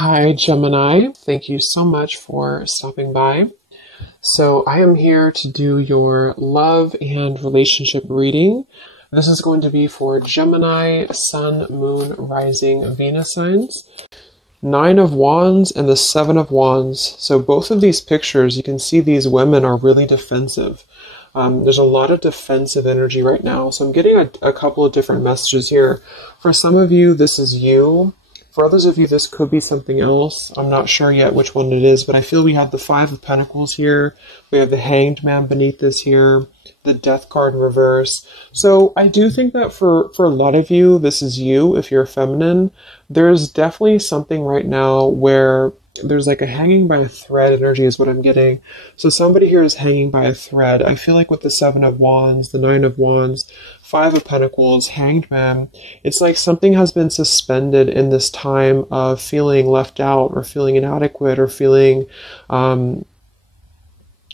Hi, Gemini. Thank you so much for stopping by. So I am here to do your love and relationship reading. This is going to be for Gemini, Sun, Moon, Rising, Venus signs. 9 of Wands and the 7 of Wands. So both of these pictures, you can see these women are really defensive. There's a lot of defensive energy right now. So I'm getting a couple of different messages here. For some of you, this is you. For others of you, this could be something else. I'm not sure yet which one it is, but I feel we have the 5 of Pentacles here. We have the Hanged Man beneath this here, the Death card in reverse. So I do think that for a lot of you, this is you, if you're feminine. There's definitely something right now where there's like a hanging by a thread energy is what I'm getting. So somebody here is hanging by a thread. I feel like with the 7 of Wands, the 9 of Wands, 5 of Pentacles, Hanged Man, it's like something has been suspended in this time of feeling left out or feeling inadequate or feeling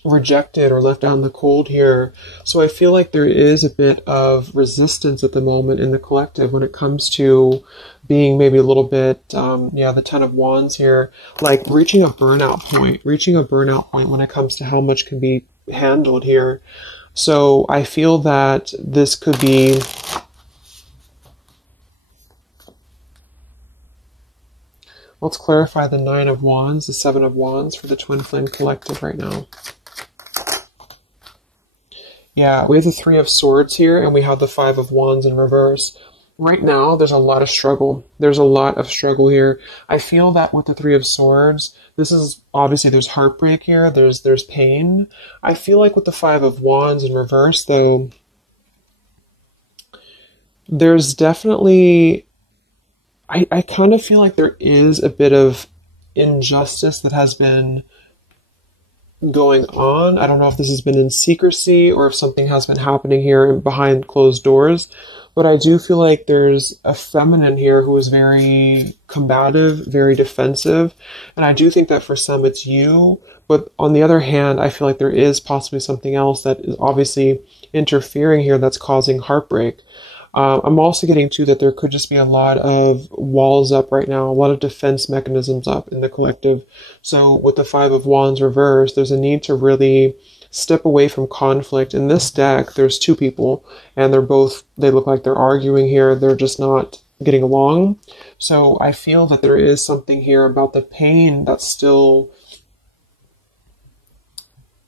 rejected or left out in the cold here. So I feel like there is a bit of resistance at the moment in the collective when it comes to being maybe a little bit, the 10 of Wands here, like reaching a burnout point when it comes to how much can be handled here. So I feel that this could be let's clarify the 9 of Wands, the 7 of Wands for the Twin Flame Collective right now. Yeah, we have the 3 of Swords here, and we have the 5 of Wands in reverse. Right now, there's a lot of struggle. There's a lot of struggle here. I feel that with the 3 of Swords, this is, obviously there's heartbreak here, there's pain. I feel like with the 5 of Wands in reverse, though, there's definitely, I kind of feel like there is a bit of injustice that has been going on. I don't know if this has been in secrecy or if something has been happening here behind closed doors, but I do feel like there's a feminine here who is very combative, very defensive, and I do think that for some it's you, but on the other hand, I feel like there is possibly something else that is obviously interfering here that's causing heartbreak. I'm also getting to that there could just be a lot of walls up right now, a lot of defense mechanisms up in the collective. So with the 5 of Wands reversed, there's a need to really step away from conflict. In this deck, there's 2 people, and they look like they're arguing here. They're just not getting along. So I feel that there is something here about the pain that's still,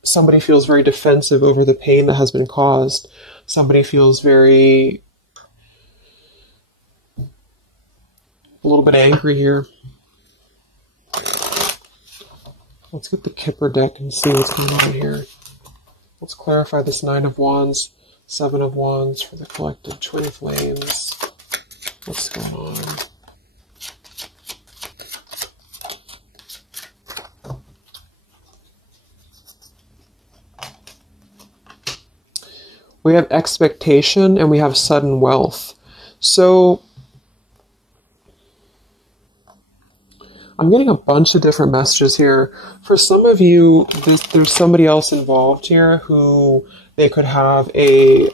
somebody feels very defensive over the pain that has been caused. Somebody feels very, a little bit angry here. Let's get the Kipper deck and see what's going on here. Let's clarify this 9 of Wands, 7 of Wands for the collective Twin Flames. What's going on? We have expectation and we have sudden wealth. So I'm getting a bunch of different messages here. For some of you, there's somebody else involved here who they could have a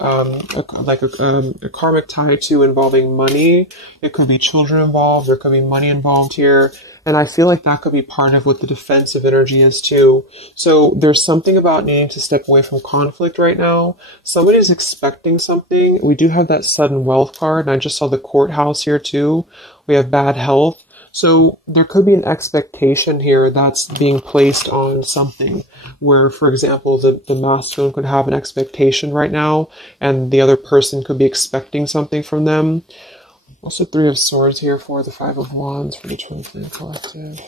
karmic tie to involving money. It could be children involved. There could be money involved here. And I feel like that could be part of what the defensive energy is too. So there's something about needing to step away from conflict right now. Somebody's expecting something. We do have that sudden wealth card. And I just saw the courthouse here too. We have bad health. So there could be an expectation here that's being placed on something where, for example, the masculine could have an expectation right now and the other person could be expecting something from them. Also 3 of Swords here for the 5 of Wands for the Twin Flame Collective.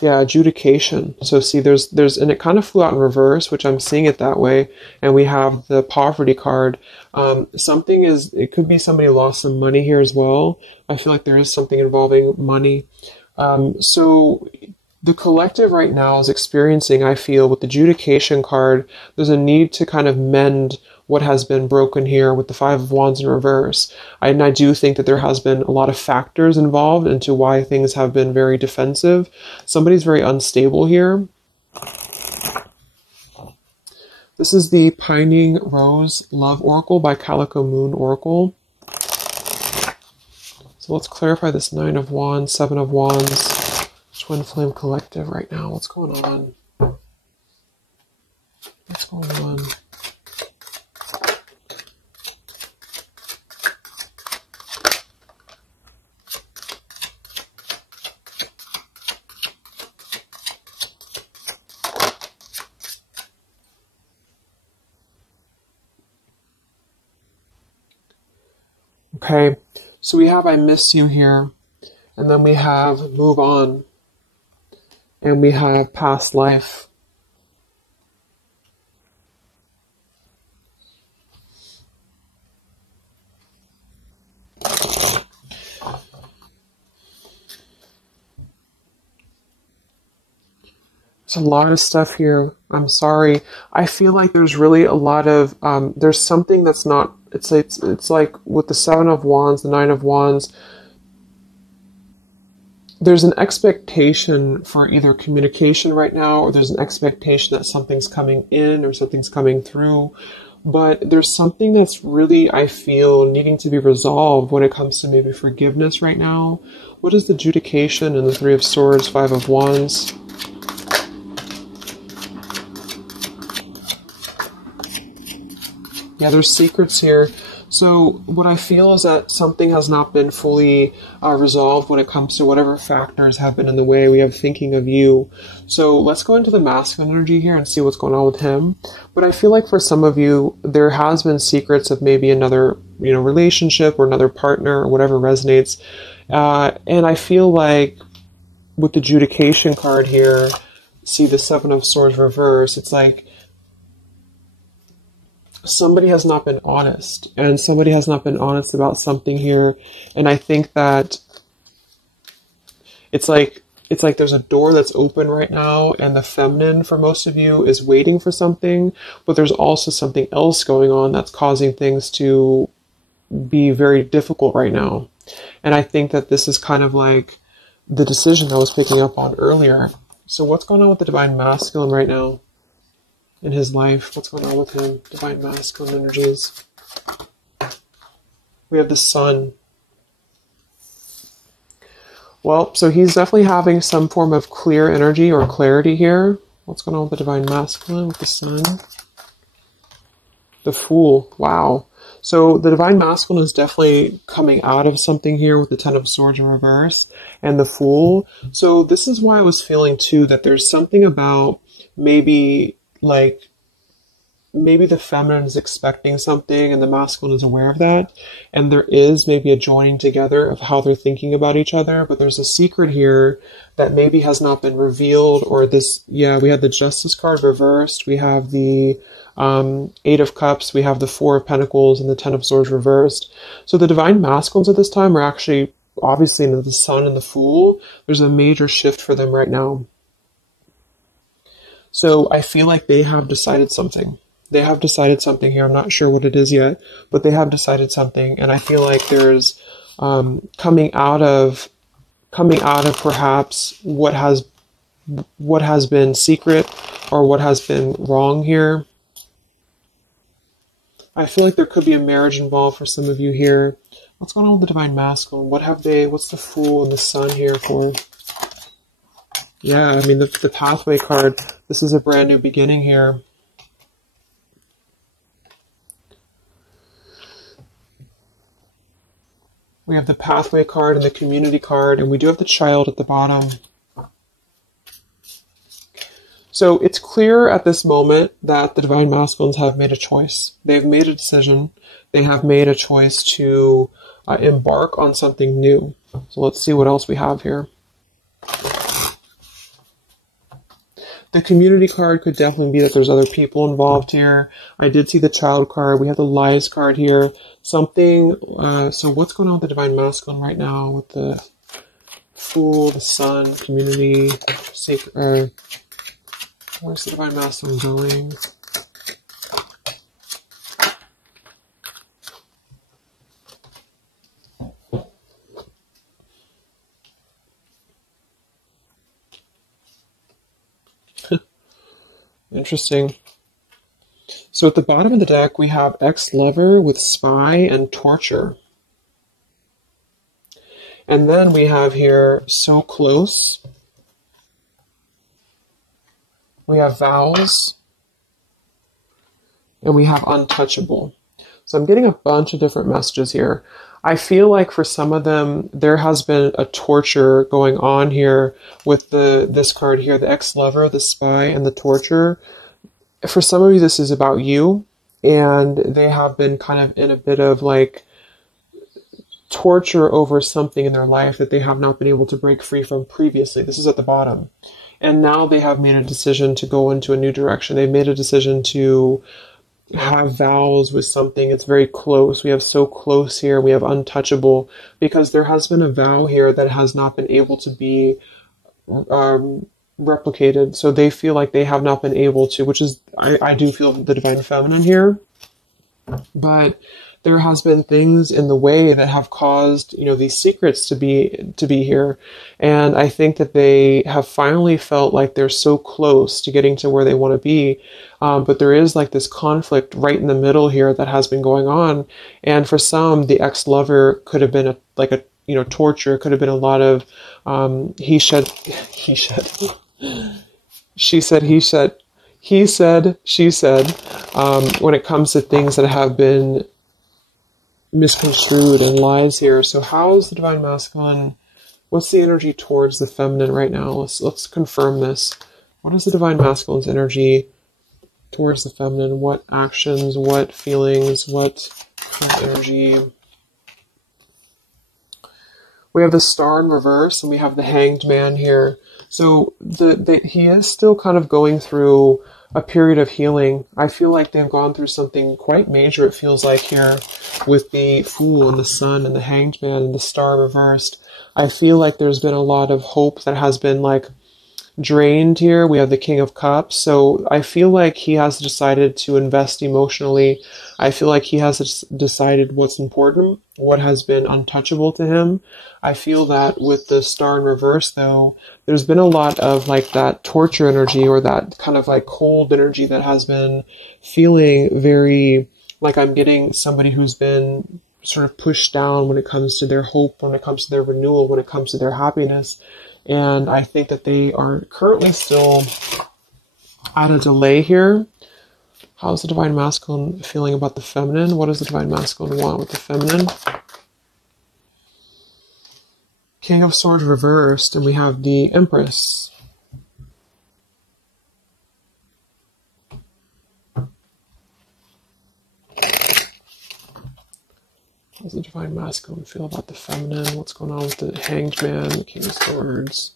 Yeah, adjudication. So see, there's, and it kind of flew out in reverse, which I'm seeing it that way. And we have the poverty card. It could be somebody lost some money here as well. I feel like there is something involving money. So the collective right now is experiencing, I feel, with the adjudication card, there's a need to kind of mend what has been broken here with the 5 of Wands in reverse. And I do think that there has been a lot of factors involved into why things have been very defensive. Somebody's very unstable here. This is the Pining Rose Love Oracle by Calico Moon Oracle. So let's clarify this 9 of Wands, 7 of Wands, Twin Flame Collective right now. What's going on? What's going on? Okay, so we have I miss you here, and then we have move on, and we have past life. There's a lot of stuff here. I'm sorry. I feel like there's really a lot of, there's something that's not, it's like with the 7 of Wands, the 9 of Wands, there's an expectation for either communication right now, or there's an expectation that something's coming in or something's coming through. But there's something that's really, I feel, needing to be resolved when it comes to maybe forgiveness right now. What is the adjudication in the 3 of Swords, 5 of Wands? Yeah, there's secrets here. So what I feel is that something has not been fully resolved when it comes to whatever factors have been in the way. We have thinking of you. So let's go into the masculine energy here and see what's going on with him. But I feel like for some of you, there has been secrets of maybe another, relationship or another partner or whatever resonates. And I feel like with the adjudication card here, see the 7 of Swords reverse, it's like, somebody has not been honest, and somebody has not been honest about something here. And I think that it's like there's a door that's open right now, and the feminine for most of you is waiting for something, but there's also something else going on that's causing things to be very difficult right now. And I think that this is kind of like the decision I was picking up on earlier. So what's going on with the Divine Masculine right now? In his life, what's going on with him? Divine masculine energies. We have the Sun. Well, so he's definitely having some form of clear energy or clarity here. What's going on with the Divine Masculine with the Sun? The Fool. Wow. So the Divine Masculine is definitely coming out of something here with the 10 of Swords in reverse and the Fool. So this is why I was feeling too that there's something about maybe the feminine is expecting something and the masculine is aware of that. And there is maybe a joining together of how they're thinking about each other. But there's a secret here that maybe has not been revealed, or this, yeah, we have the Justice card reversed. We have the 8 of Cups. We have the 4 of Pentacles and the 10 of Swords reversed. So the Divine Masculines at this time are actually obviously into the Sun and the Fool. There's a major shift for them right now. So I feel like they have decided something. They have decided something here. I'm not sure what it is yet, but they have decided something. And I feel like there's coming out of perhaps what has been secret or what has been wrong here. I feel like there could be a marriage involved for some of you here. What's going on with the Divine Masculine? What's the Fool and the Sun here for? Yeah, I mean, the Pathway card, this is a brand new beginning here. We have the Pathway card and the Community card, and we do have the Child at the bottom. So it's clear at this moment that the Divine Masculines have made a choice. They've made a decision. They have made a choice to embark on something new. So let's see what else we have here. The Community card could definitely be that there's other people involved here. I did see the Child card. We have the Lies card here. Something, so what's going on with the Divine Masculine right now with the Fool, the Sun, Community, Sacred, where's the Divine Masculine going? Interesting. So at the bottom of the deck, we have ex-lover with spy and torture. And then we have here so close. We have vows. And we have untouchable. So I'm getting a bunch of different messages here. I feel like for some of them, there has been a torture going on here with this card here, the ex-lover, the spy, and the torture. For some of you, this is about you, and they have been kind of in a bit of like torture over something in their life that they have not been able to break free from previously. This is at the bottom. And now they have made a decision to go into a new direction. They've made a decision to have vows with something. It's very close. We have so close here. We have untouchable, because there has been a vow here that has not been able to be replicated. So they feel like they have not been able to, which is, I do feel the divine feminine here, but there has been things in the way that have caused, you know, these secrets to be here. And I think that they have finally felt like they're so close to getting to where they want to be. But there is like this conflict right in the middle here that has been going on. And for some, the ex-lover could have been torture. It could have been a lot of, she said, he said, she said, when it comes to things that have been misconstrued and lies here. So how is the divine masculine? What's the energy towards the feminine right now? Let's confirm this. What is the divine masculine's energy towards the feminine? What actions, what feelings, what energy? We have the Star in reverse, and we have the Hanged Man here. So he is still kind of going through a period of healing. I feel like they've gone through something quite major, it feels like, here with the Fool and the Sun and the Hanged Man and the Star reversed. I feel like there's been a lot of hope that has been like drained here. We have the King of Cups. So I feel like he has decided to invest emotionally. I feel like he has decided what's important, what has been untouchable to him. I feel that with the Star in reverse, though, there's been a lot of like that torture energy, or that kind of like cold energy that has been feeling very like I'm getting somebody who's been sort of pushed down when it comes to their hope, when it comes to their renewal, when it comes to their happiness. And I think that they are currently still at a delay here. How's the divine masculine feeling about the feminine? What does the divine masculine want with the feminine? King of Swords reversed, and we have the Empress. How does the divine masculine feel about the feminine? What's going on with the Hanged Man, the King of Swords?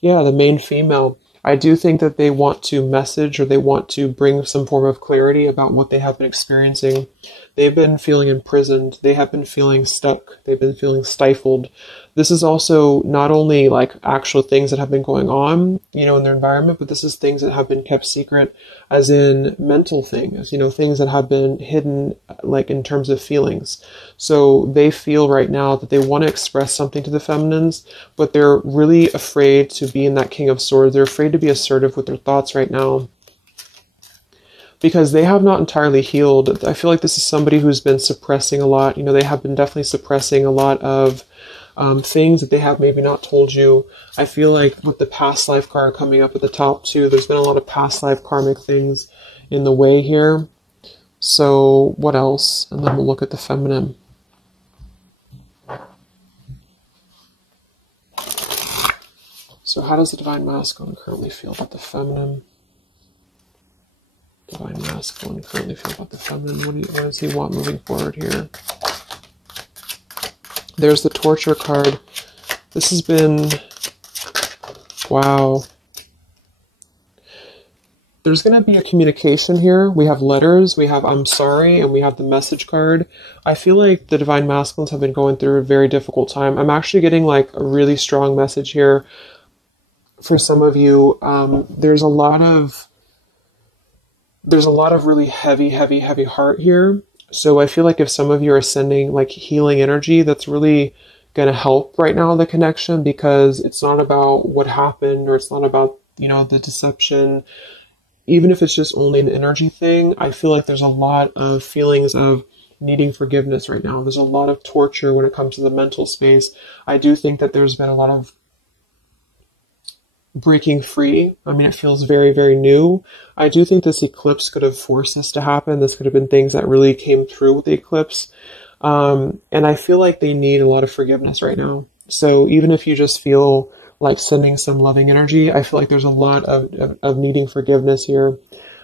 Yeah, the main female. I do think that they want to message, or they want to bring some form of clarity about what they have been experiencing. They've been feeling imprisoned. They have been feeling stuck. They've been feeling stifled. This is also not only like actual things that have been going on, you know, in their environment, but this is things that have been kept secret, as in mental things, you know, things that have been hidden, like in terms of feelings. So they feel right now that they want to express something to the feminines, but they're really afraid to be in that King of Swords. They're afraid to be assertive with their thoughts right now, because they have not entirely healed. I feel like this is somebody who's been suppressing a lot. You know, they have been definitely suppressing a lot of things that they have maybe not told you. I feel like with the past life card coming up at the top too, there's been a lot of past life karmic things in the way here. So what else? And then we'll look at the feminine. So how does the divine masculine currently feel about the feminine? Divine masculine currently feel about the feminine. What does he want moving forward here? There's the torture card. This has been, wow. There's going to be a communication here. We have letters, we have I'm sorry, and we have the message card. I feel like the divine masculines have been going through a very difficult time. I'm actually getting like a really strong message here for some of you. There's a lot of really heavy heart here. So I feel like if some of you are sending like healing energy, that's really going to help right now, the connection, because it's not about what happened, or it's not about, you know, the deception. Even if it's just only an energy thing, I feel like there's a lot of feelings of needing forgiveness right now. There's a lot of torture when it comes to the mental space. I do think that there's been a lot of breaking free. I mean, it feels very, very new. I do think this eclipse could have forced this to happen. This could have been things that really came through with the eclipse. And I feel like they need a lot of forgiveness right now. So even if you just feel like sending some loving energy, I feel like there's a lot of needing forgiveness here.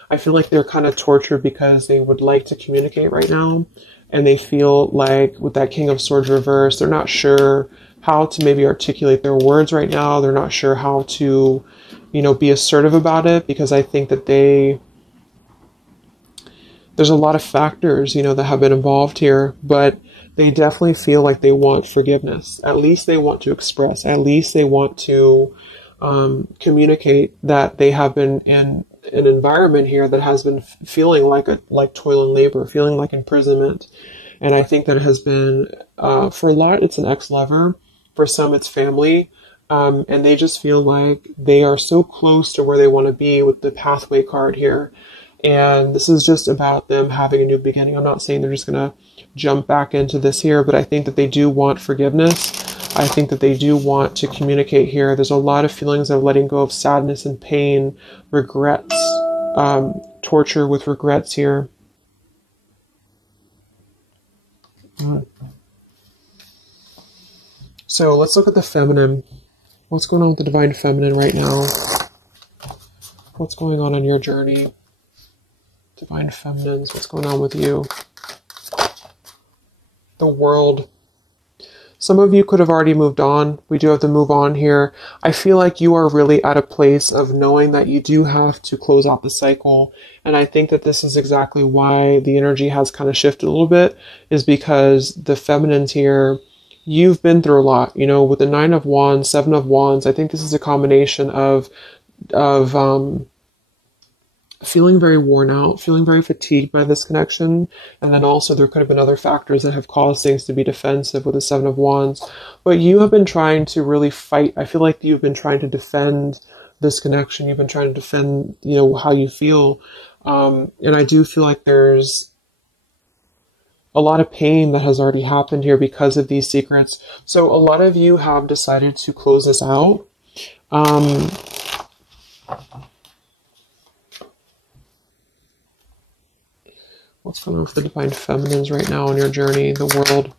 I feel like they're kind of tortured because they would like to communicate right now. And they feel like with that King of Swords reverse, they're not sure how to maybe articulate their words right now. They're not sure how to, be assertive about it, because I think that there's a lot of factors, that have been involved here, but they definitely feel like they want forgiveness. At least they want to express, at least they want to communicate that they have been in an environment here that has been feeling like toil and labor, feeling like imprisonment. And I think that it has been, for a lot, it's an ex-lover. For some, it's family. And they just feel like they are so close to where they want to be with the pathway card here. And this is just about them having a new beginning. I'm not saying they're just going to jump back into this here, but I think that they do want forgiveness. I think that they do want to communicate here. There's a lot of feelings of letting go of sadness and pain, regrets, torture with regrets here. So let's look at the feminine. What's going on with the divine feminine right now? What's going on your journey? Divine feminines, what's going on with you? The world. Some of you could have already moved on. We do have to move on here. I feel like you are really at a place of knowing that you do have to close out the cycle. And I think that this is exactly why the energy has kind of shifted a little bit, is because the feminines here, you've been through a lot, with the 9 of Wands, 7 of Wands. I think this is a combination of feeling very worn out, feeling very fatigued by this connection. And then also there could have been other factors that have caused things to be defensive with the 7 of Wands. But you have been trying to really fight. I feel like you've been trying to defend this connection. You've been trying to defend, how you feel. And I do feel like there's a lot of pain that has already happened here because of these secrets. So a lot of you have decided to close this out. What's going on with the divine feminines right now on your journey? The world.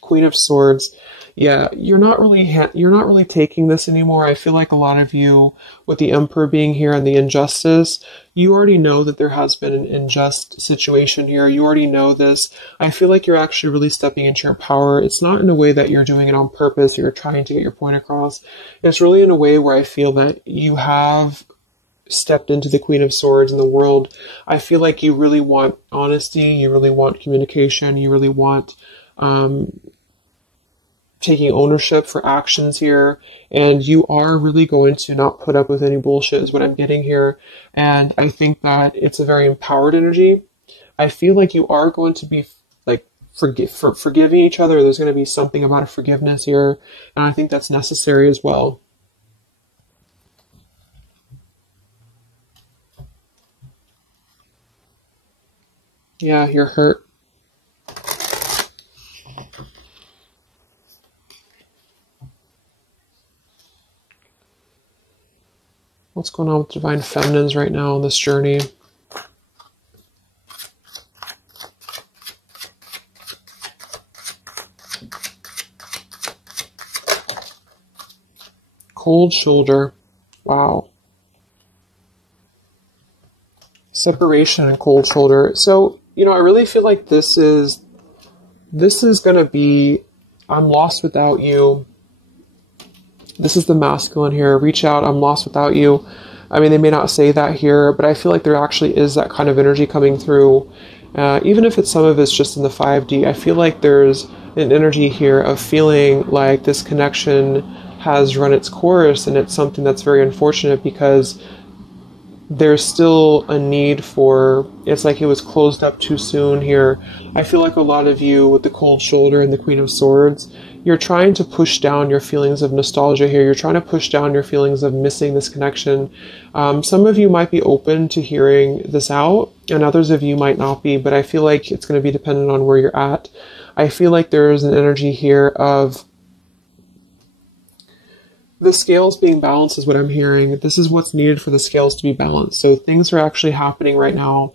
Queen of Swords. Yeah, you're not really taking this anymore. I feel like a lot of you, with the Emperor being here and the injustice, you already know that there has been an unjust situation here. You already know this. I feel like you're actually really stepping into your power. It's not in a way that you're doing it on purpose or you're trying to get your point across. It's really in a way where I feel that you have stepped into the Queen of Swords in the world. I feel like you really want honesty, you really want communication, you really want taking ownership for actions here, and you are really going to not put up with any bullshit is what I'm getting here. And I think that it's a very empowered energy. I feel like you are going to be like forgiving each other. There's going to be something about a forgiveness here, and I think that's necessary as well. Yeah, you're hurt. What's going on with divine feminines right now on this journey? Cold shoulder. Wow. Separation and cold shoulder. So, I really feel like this is going to be, I'm lost without you. This is the masculine here. Reach out, I'm lost without you. I mean, they may not say that here, but I feel like there actually is that kind of energy coming through. Even if some of it's just in the 5D, I feel like there's an energy here of feeling like this connection has run its course, and it's something that's very unfortunate because there's still a need for, it's like it was closed up too soon here. I feel like a lot of you with the cold shoulder and the Queen of Swords, you're trying to push down your feelings of nostalgia here. You're trying to push down your feelings of missing this connection. Some of you might be open to hearing this out. and others of you might not be, but I feel like it's going to be dependent on where you're at. I feel like there is an energy here of the scales being balanced is what I'm hearing. This is what's needed for the scales to be balanced. So things are actually happening right now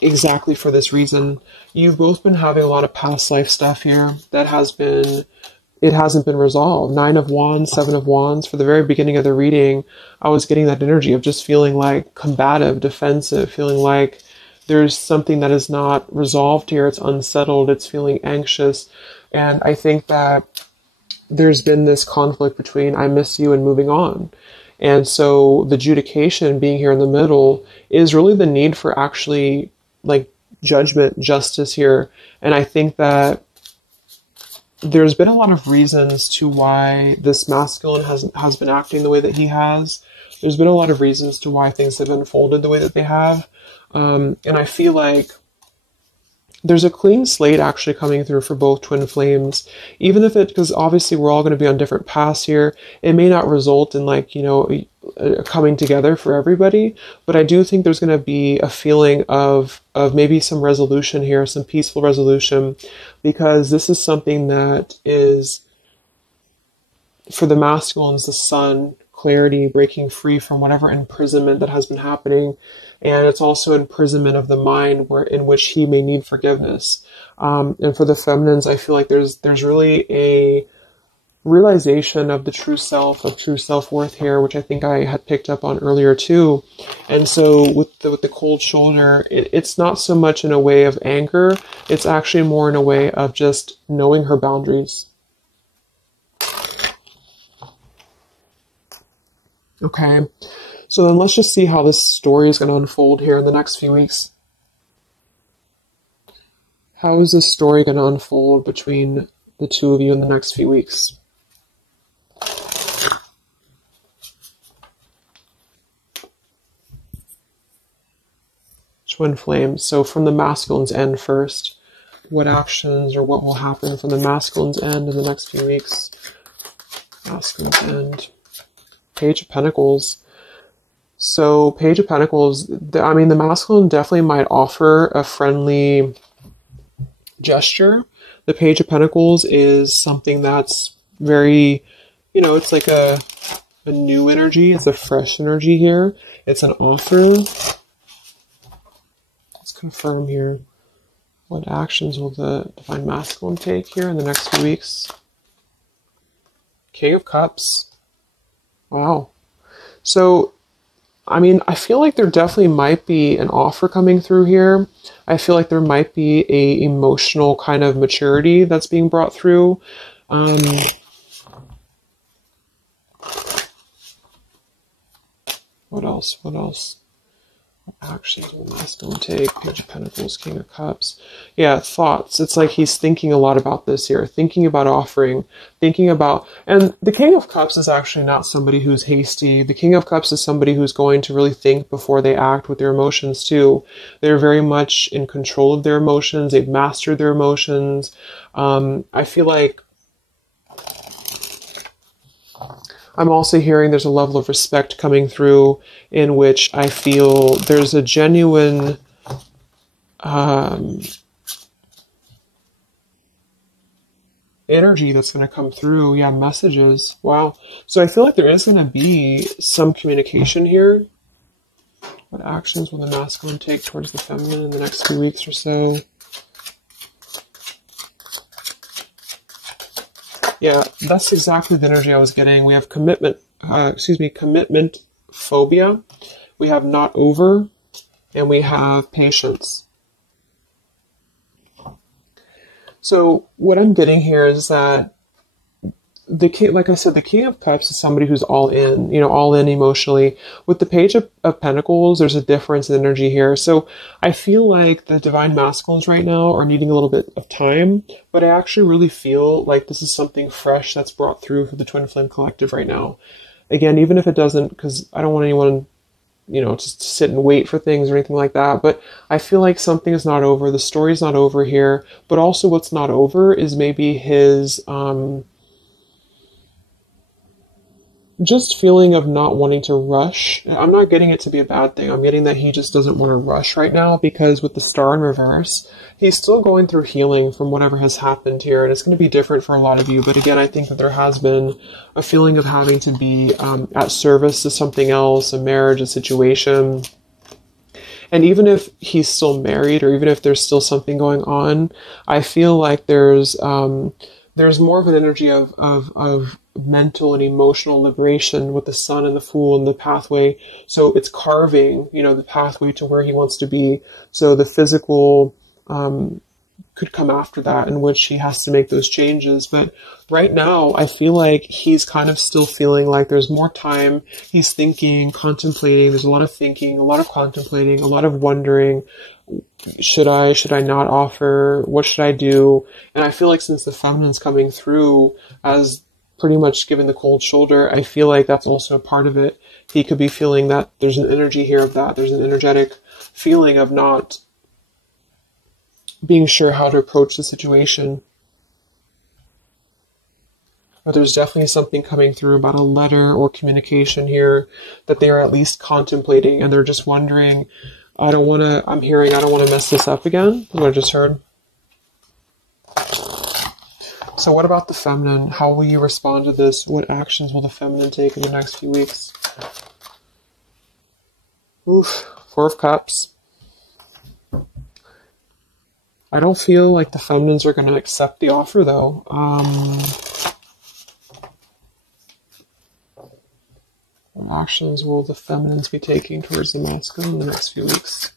exactly for this reason. You've both been having a lot of past life stuff here that it hasn't been resolved. 9 of Wands, 7 of Wands. For the very beginning of the reading, I was getting that energy of just feeling like combative, defensive, feeling like there's something that is not resolved here. It's unsettled. It's feeling anxious. And I think that there's been this conflict between I miss you and moving on. And so the adjudication being here in the middle is really the need for actually like judgment, justice here. And I think that there's been a lot of reasons to why this masculine has been acting the way that he has. There's been a lot of reasons to why things have unfolded the way that they have. And I feel like there's a clean slate actually coming through for both twin flames, even if because obviously we're all going to be on different paths here. It may not result in like, you know, a coming together for everybody, but I do think there's going to be a feeling of maybe some resolution here, some peaceful resolution, because this is something that is, for the masculines, the sun, clarity, breaking free from whatever imprisonment that has been happening. And it's also imprisonment of the mind in which he may need forgiveness. And for the feminines, I feel like there's really a realization of the true self, of true self-worth here, which I think I had picked up on earlier too. And so with the cold shoulder, it's not so much in a way of anger. It's actually more in a way of just knowing her boundaries. Okay. So then let's just see how this story is going to unfold here in the next few weeks. How is this story going to unfold between the two of you in the next few weeks? Twin flames. So from the masculine's end first, what actions or what will happen from the masculine's end in the next few weeks? Masculine's end. Page of Pentacles. So Page of Pentacles, I mean, the masculine definitely might offer a friendly gesture. The Page of Pentacles is something that's very, you know, it's like a new energy. It's a fresh energy here. It's an offer. Let's confirm here. What actions will the divine masculine take here in the next few weeks? King of Cups. Wow. So, I mean, I feel like there definitely might be an offer coming through here. I feel like there might be a emotional kind of maturity that's being brought through. What else? What else? What actions will the masculine take? Page of Pentacles, King of Cups. Yeah, thoughts. It's like he's thinking a lot about this here, thinking about offering, thinking about, and the King of Cups is actually not somebody who's hasty. The King of Cups is somebody who's going to really think before they act with their emotions too. They're very much in control of their emotions. They've mastered their emotions. I feel like I'm also hearing there's a level of respect coming through in which I feel there's a genuine energy that's going to come through. Yeah, messages. Wow. So I feel like there is going to be some communication here. What actions will the masculine take towards the feminine in the next few weeks or so? Yeah, that's exactly the energy I was getting. We have commitment phobia. We have not over, and we have patience. So what I'm getting here is that the king, like I said, the King of Cups is somebody who's all in, you know, all in emotionally. With the Page of Pentacles, there's a difference in energy here. So I feel like the divine masculines right now are needing a little bit of time, but I actually really feel like this is something fresh that's brought through for the Twin Flame Collective right now. Again, even if it doesn't, because I don't want anyone, you know, just to sit and wait for things or anything like that, but I feel like something is not over. The story's not over here, but also what's not over is maybe his, just feeling of not wanting to rush. I'm not getting it to be a bad thing. I'm getting that he just doesn't want to rush right now, because with the star in reverse, he's still going through healing from whatever has happened here. And it's going to be different for a lot of you. But again, I think that there has been a feeling of having to be at service to something else, a marriage, a situation. And even if he's still married, or even if there's still something going on, I feel like there's more of an energy of mental and emotional liberation with the Sun and the Fool and the pathway. So it's carving, the pathway to where he wants to be. So the physical could come after that, in which he has to make those changes. But right now, I feel like he's kind of still feeling like there's more time. He's thinking, contemplating. There's a lot of thinking, a lot of contemplating, a lot of wondering. Should I not offer? What should I do? And I feel like since the feminine's coming through as pretty much giving the cold shoulder, I feel like that's also a part of it. He could be feeling that there's an energy here of that. There's an energetic feeling of not being sure how to approach the situation. But there's definitely something coming through about a letter or communication here that they are at least contemplating, and they're just wondering, I don't want to mess this up again. What I just heard. So what about the feminine? How will you respond to this? What actions will the feminine take in the next few weeks? Oof, Four of Cups. I don't feel like the feminines are going to accept the offer, though. What actions will the feminines be taking towards the masculine in the next few weeks?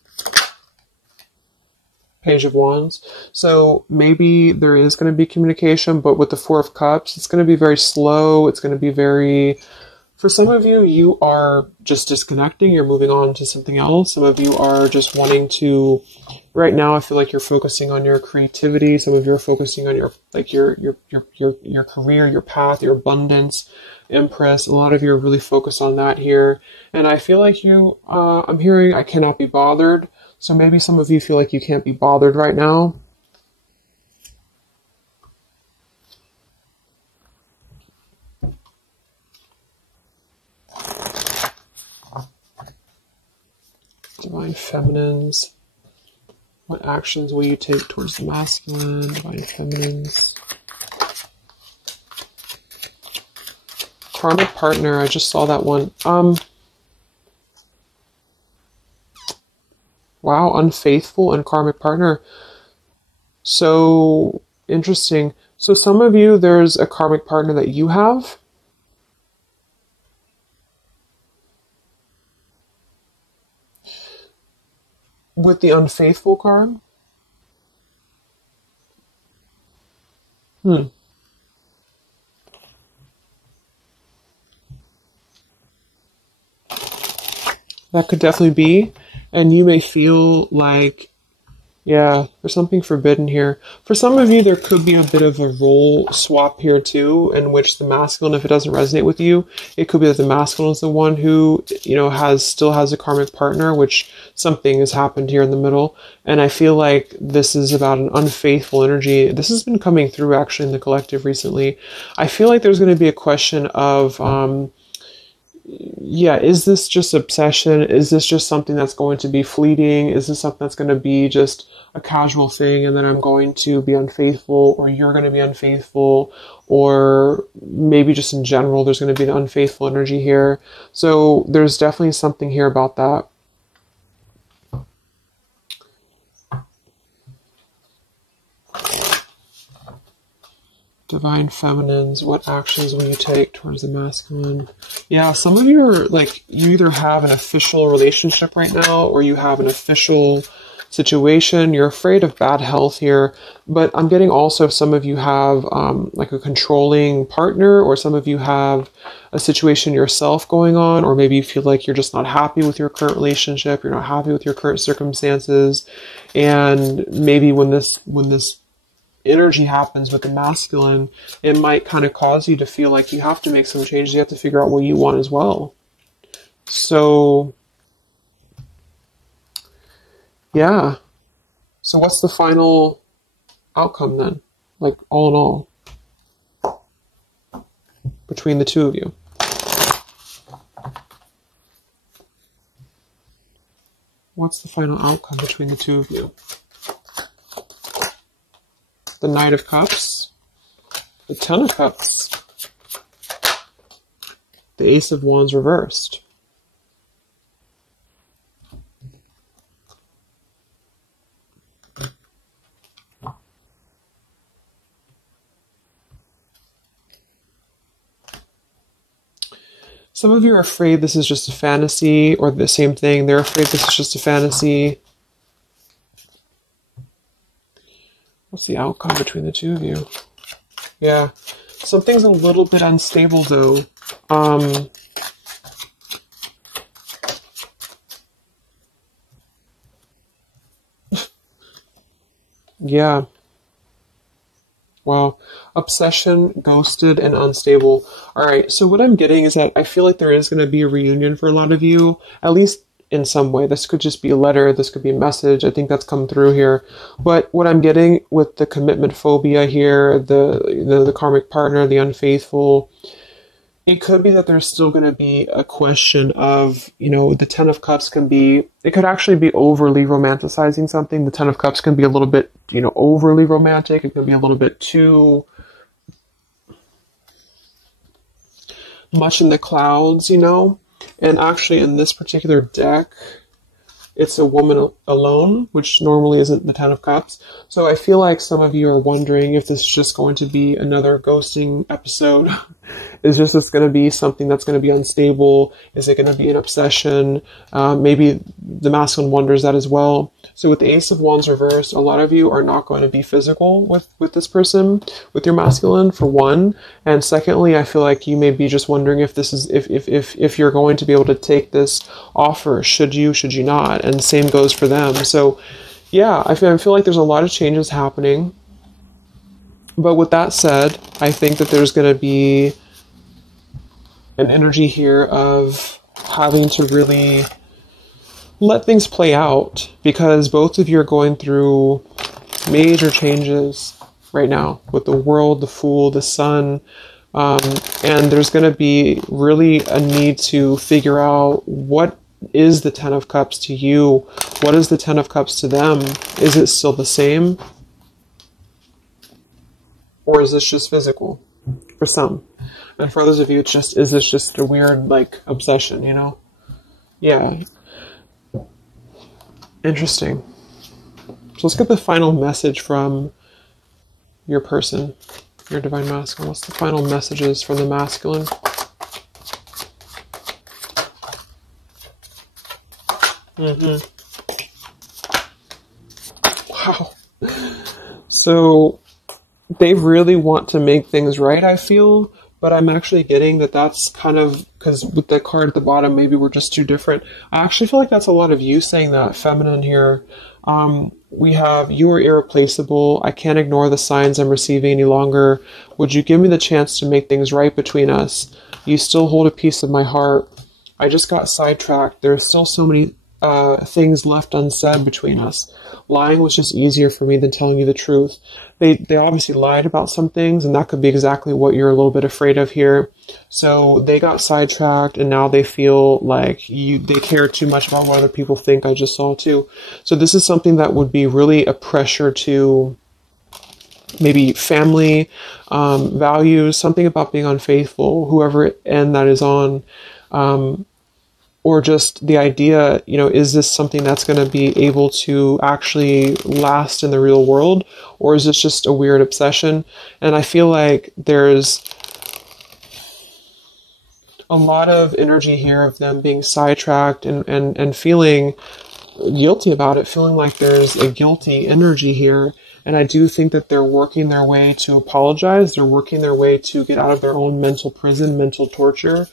Page of Wands. So maybe there is going to be communication, but with the Four of Cups, it's going to be very slow. It's going to be very... For some of you, you are just disconnecting. You're moving on to something else. Some of you are just wanting to... Right now, I feel like you're focusing on your creativity. Some of you are focusing on your career, your path, your abundance, Empress. A lot of you are really focused on that here. And I feel like I'm hearing I cannot be bothered. So maybe some of you feel like you can't be bothered right now. Divine Feminines. What actions will you take towards the masculine? Divine Feminines. Karmic partner. I just saw that one. Wow, unfaithful and karmic partner. So interesting. So some of you, there's a karmic partner that you have. With the unfaithful card. That could definitely be. And you may feel like, yeah, there's something forbidden here. For some of you, there could be a bit of a role swap here too, in which the masculine, if it doesn't resonate with you, it could be that the masculine is the one who, still has a karmic partner, which something has happened here in the middle. And I feel like this is about an unfaithful energy. This has been coming through actually in the collective recently. I feel like there's going to be a question of, is this just obsession? Is this just something that's going to be fleeting? Is this something that's going to be just a casual thing, and then I'm going to be unfaithful, or you're going to be unfaithful, or maybe just in general there's going to be an unfaithful energy here. So there's definitely something here about that. Divine Feminines, what actions will you take towards the masculine? Yeah, some of you are like, you either have an official relationship right now, or you have an official situation. You're afraid of bad health here, but I'm getting also some of you have like a controlling partner, or some of you have a situation yourself going on, or maybe you feel like you're just not happy with your current relationship, you're not happy with your current circumstances, and maybe when this energy happens with the masculine, it might kind of cause you to feel like you have to make some changes. You have to figure out what you want as well. So, yeah. So what's the final outcome then? Like all in all, between the two of you? What's the final outcome between the two of you? The Knight of Cups, the Ten of Cups, the Ace of Wands reversed. Some of you are afraid this is just a fantasy, or the same thing. They're afraid this is just a fantasy. What's the outcome between the two of you? Yeah, something's a little bit unstable though. Yeah. Wow. Obsession, ghosted, and unstable. All right. So what I'm getting is that I feel like there is going to be a reunion for a lot of you, at least in some way. This could just be a letter. This could be a message. I think that's come through here. But what I'm getting with the commitment phobia here, the karmic partner, the unfaithful, it could be that there's still going to be a question of, the Ten of Cups it could actually be overly romanticizing something. The Ten of Cups can be a little bit, overly romantic. It can be a little bit too much in the clouds, And actually in this particular deck, it's a woman alone, which normally isn't the Ten of Cups. So I feel like some of you are wondering if this is just going to be another ghosting episode. Is this going to be something that's going to be unstable? Is it going to be an obsession? Maybe the masculine wonders that as well. So with the Ace of Wands reversed, a lot of you are not going to be physical with this person, with your masculine, for one. And secondly, I feel like you may be just wondering if this is if you're going to be able to take this offer. Should you not? And the same goes for them. So yeah, I feel like there's a lot of changes happening. But with that said, I think that there's going to be an energy here of having to really let things play out, because both of you are going through major changes right now with the World, the Fool, the Sun, and there's going to be really a need to figure out what is the Ten of Cups to you, what is the Ten of Cups to them. Is it still the same, or is this just physical for some? And for others of you, is this just a weird, obsession, Yeah. Interesting. So let's get the final message from your person, your divine masculine. What's the final messages from the masculine? Wow. So they really want to make things right, I feel. But I'm actually getting that that's kind of, because with the card at the bottom, maybe we're just too different. I actually feel like that's a lot of you saying that, feminine here. We have, you are irreplaceable. I can't ignore the signs I'm receiving any longer. Would you give me the chance to make things right between us? You still hold a piece of my heart. I just got sidetracked. There are still so many things left unsaid between us. Lying was just easier for me than telling you the truth. They obviously lied about some things, and that could be exactly what you're a little bit afraid of here. So they got sidetracked, and now they feel like they care too much about what other people think. I just saw too. So this is something that would be really a pressure to maybe family, values, something about being unfaithful, whoever end that is on. Or just the idea, is this something that's going to be able to actually last in the real world? Or is this just a weird obsession? And I feel like there's a lot of energy here of them being sidetracked and feeling guilty about it, feeling like there's a guilty energy here. And I do think that they're working their way to apologize. They're working their way to get out of their own mental prison, mental torture.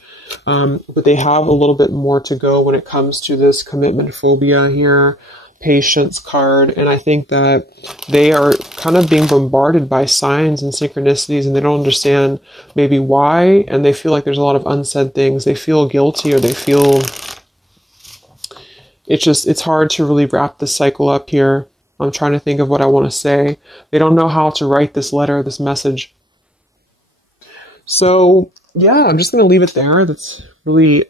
But they have a little bit more to go when it comes to this commitment phobia here, patience card. And I think that they are kind of being bombarded by signs and synchronicities, and they don't understand maybe why. And they feel like there's a lot of unsaid things. They feel guilty, or they feel it's hard to really wrap this cycle up here. I'm trying to think of what I want to say. They don't know how to write this letter, this message. So yeah, I'm just going to leave it there. That's really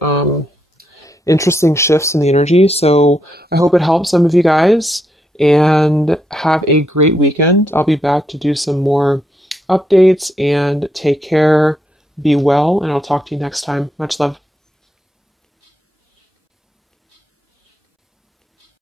interesting shifts in the energy. So I hope it helps some of you guys, and have a great weekend. I'll be back to do some more updates, and take care, be well, and I'll talk to you next time. Much love.